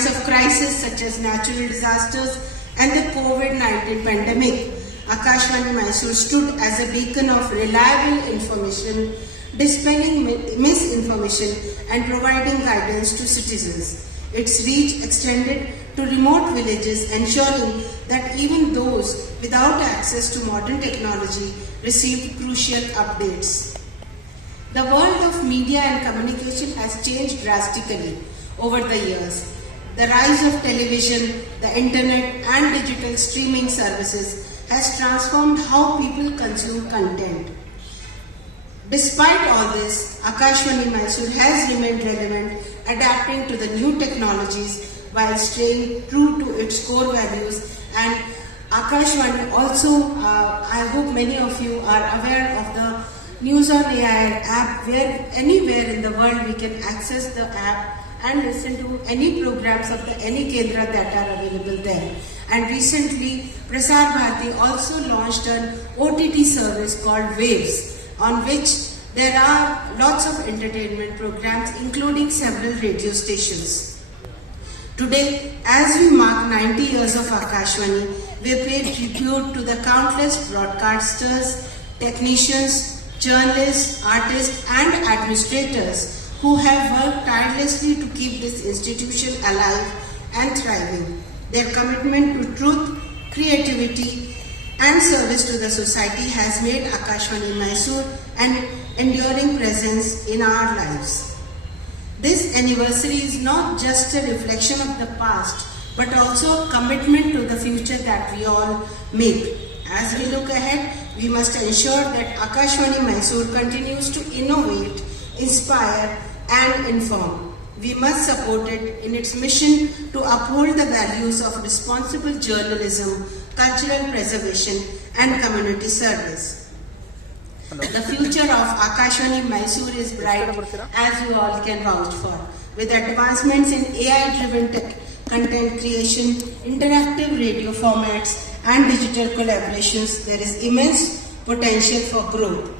times of crisis such as natural disasters and the COVID-19 pandemic, Akashvani Mysore stood as a beacon of reliable information, dispelling misinformation and providing guidance to citizens. Its reach extended to remote villages, ensuring that even those without access to modern technology received crucial updates. The world of media and communication has changed drastically over the years. The rise of television, the internet and digital streaming services has transformed how people consume content. Despite all this, Akashvani Mysore has remained relevant, adapting to the new technologies while staying true to its core values. And Akashvani also, I hope many of you are aware of the News on AI app, where anywhere in the world we can access the app and listen to any programs of the any Kendra that are available there. And recently, Prasar Bharati also launched an OTT service called Waves, on which there are lots of entertainment programs, including several radio stations. Today, as we mark 90 years of Akashvani, we pay tribute to the countless broadcasters, technicians, journalists, artists and administrators who have worked tirelessly to keep this institution alive and thriving. Their commitment to truth, creativity and service to the society has made Akashvani Mysore an enduring presence in our lives. This anniversary is not just a reflection of the past, but also a commitment to the future that we all make. As we look ahead, we must ensure that Akashvani Mysore continues to innovate, inspire and inform. We must support it in its mission to uphold the values of responsible journalism, cultural preservation and community service. The future of Akashvani Mysore is bright, as you all can vouch for. With advancements in AI-driven content creation, interactive radio formats and digital collaborations, there is immense potential for growth.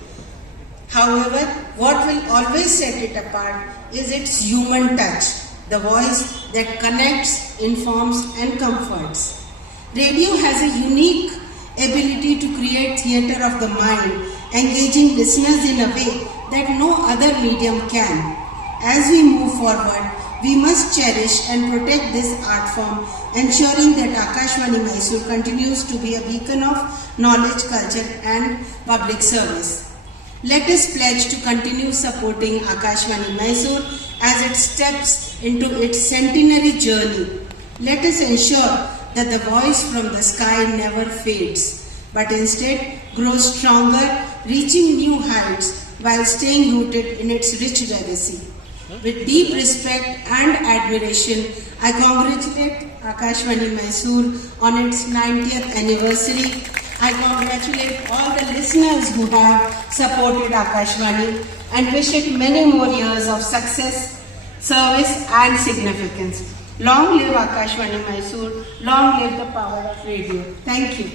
However, what will always set it apart is its human touch, the voice that connects, informs and comforts. Radio has a unique ability to create theatre of the mind, engaging listeners in a way that no other medium can. As we move forward, we must cherish and protect this art form, ensuring that Akashvani Mysore continues to be a beacon of knowledge, culture and public service. Let us pledge to continue supporting Akashvani Mysore as it steps into its centenary journey. Let us ensure that the voice from the sky never fades, but instead grows stronger, reaching new heights while staying rooted in its rich legacy. With deep respect and admiration, I congratulate Akashvani Mysore on its 90th anniversary. I congratulate all the listeners who have supported Akashvani and wish it many more years of success, service and significance. Long live Akashvani Mysore, long live the power of radio. Thank you.